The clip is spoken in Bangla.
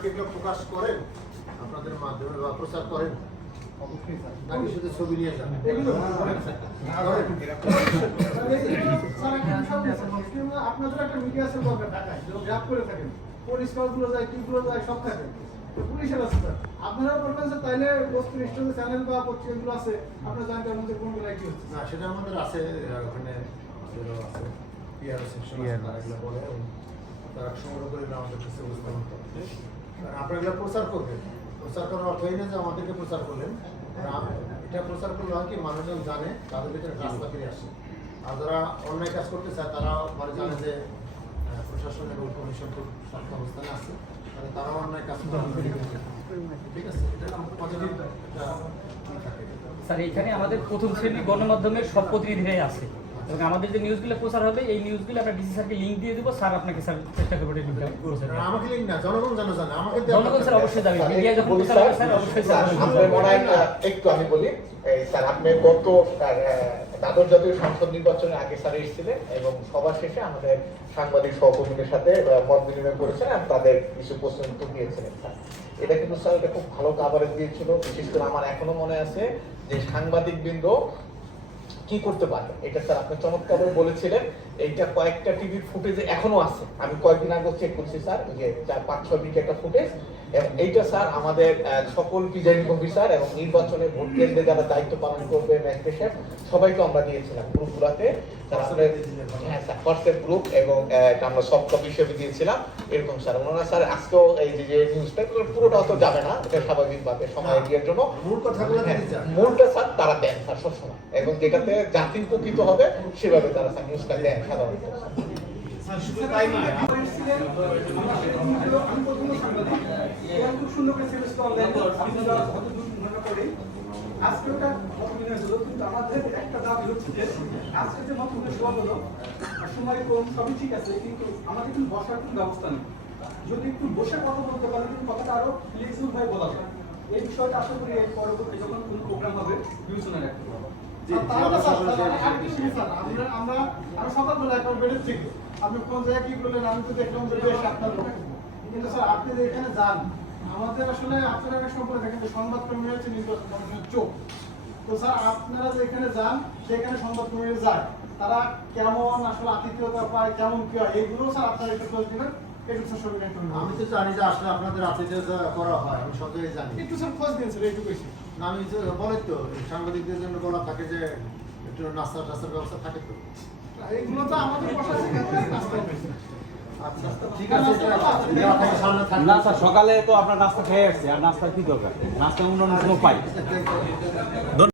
কি এগুলো প্রকাশ করেন আপনাদের মাধ্যমে বা প্রচার করেন? নাকি শুধু ছবি নিয়ে যান? আপনাদের একটা মিডিয়া আছে দরকার ঢাকায়, গ্রাফ করে থাকেন, পরিষ্কারগুলো যায়, টিপগুলো যায়, সব থাকে। পুলিশের আছে স্যার, আপনারা বলবেন স্যার তাইলে বস্তুনিষ্ঠ যে চ্যানেল বা পত্রিকাগুলো আছে আপনারা জানতে পারবেন যে কোনগুলো কি হচ্ছে। না, সেটা আমাদের আছে, ওখানে আমাদেরও আছে, পিআর সেকশন আছে, তারা এগুলো বলে এবং তারা সংগ্রহ করে আমাদের কাছে উপস্থাপন করে। আপনারা এগুলো প্রচার করবেন, প্রচার করার অর্থ এই না যে আমাদেরকে প্রচার করলেন, এটা প্রচার করলে হয় কি মানুষজন জানে, তাদের ভিতরে রাস্তা ফিরে আসে। আর যারা অন্যায় কাজ করতে চায় তারা মানে জানে যে প্রশাসন এবং কমিশন খুব শক্ত অবস্থানে আছে, তাহলে তারাও অন্যায় কাজ করে। ঠিক আছে, এটা পজিটিভ একটা থাকে। স্যার এখানে আমাদের প্রথম শ্রেণীর গণমাধ্যমের সব প্রতিনিধিরাই আছে এবং আমাদের যে নিউজগুলো প্রচার হবে এই নিউজগুলো আমরা ডিসি স্যারকে লিঙ্ক দিয়ে দেবো। স্যার আপনাকে স্যার চেষ্টা করবো এটা লিঙ্কটা প্রচার করার। আমাকে লিঙ্ক না, জনগণ জানে, আমাকে জনগণ স্যার অবশ্যই যাবে, মিডিয়া যখন প্রচার হবে স্যার অবশ্যই স্যার একটু আমি বলি স্যার, আপনি গত দ্বাদশ জাতীয় সংসদ নির্বাচনের আগে স্যার এসেছিলেন এবং সবার শেষে আমাদের সাংবাদিক সহকর্মীদের সাথে মত বিনিময় করেছেন আর তাদের কিছু প্রশ্ন উত্তর দিয়েছিলেন স্যার। এটা কিন্তু স্যার এটা খুব ভালো কাভারেজ দিয়েছিল। বিশেষ করে আমার এখনো মনে আছে যে সাংবাদিক বৃন্দ কি করতে পারবে, এটা স্যার আপনি চমৎকার বলেছিলেন। এইটা কয়েকটা টিভির ফুটেজে এখনো আছে, আমি কয়েকদিন আগে চেক করছি স্যার, যে 4-5-6 মিনিট একটা ফুটেজ। এবং এইটা স্যার আমাদের সকল প্রিজাইডিং অফিসার এবং নির্বাচনে ভোট কেন্দ্রে যারা দায়িত্ব পালন করবে ম্যাজিস্ট্রেট সবাইকে আমরা দিয়েছিলাম গ্রুপগুলোতে। হ্যাঁ স্যার, হোয়াটসঅ্যাপ গ্রুপ এবং আমরা সফট কপি হিসেবে দিয়েছিলাম এরকম স্যার। ওনারা স্যার আজকেও এই যে নিউজটা পুরোটা তো যাবে না, এটা স্বাভাবিকভাবে সময় দেওয়ার জন্য মূল কথাগুলো মূলটা স্যার তারা দেন স্যার সবসময়, এবং যেটাতে জাতি উপকৃত হবে সেভাবে তারা স্যার নিউজটা দেন সাধারণত। খুব সুন্দর করে আজকে ওটা হলো, কিন্তু আমাদের একটা দাবি হচ্ছে যে আজকে যে মত সভা হলো সময় কম, সবই ঠিক আছে, কিন্তু আমাদের কিন্তু বসার কোনো ব্যবস্থা নেই। যদি একটু বসে কথা বলতে পারে কিন্তু কথাটা আরো ফ্লেক্সিবল ভাবে বলা যায়। এই বিষয়টা আশা করি এই পরবর্তী যখন কোনো প্রোগ্রাম হবে বিবেচনা রাখতে পারবো। আমরা সকালবেলা একবার বেড়ে থেকে আপনি কোন জায়গায় কি করলেন আমি তো দেখলাম যে বেশ আপনার বক্তব্য, কিন্তু স্যার আপনি যে এখানে যান আমাদের আসলে আপনারা একটা সম্পর্কে দেখেন যে সংবাদকর্মীরা হচ্ছে নির্বাচন কমিশনের চোখ। তো স্যার আপনারা যে এখানে যান সেখানে সংবাদকর্মীরা যায়, তারা কেমন আসলে আতিথ্যতা পায়, কেমন কি হয়, এইগুলো স্যার আপনারা একটু খোঁজ দিবেন। আমি তো জানি যে আসলে আপনাদের আতিথ্যতা করা হয়, আমি সব জায়গায় জানি। একটু স্যার খোঁজ দিন স্যার, এইটুকু বেশি। আমি বলে তো সাংবাদিকদের জন্য বলা থাকে যে একটু নাস্তা টাস্তার ব্যবস্থা থাকে তো। এইগুলো তো আমাদের আচ্ছা ঠিক আছে, সামনে থাকবে না স্যার, সকালে তো আপনার নাস্তা খেয়ে আসছে, আর নাস্তার কি দরকার, নাস্তা অন্য পাই।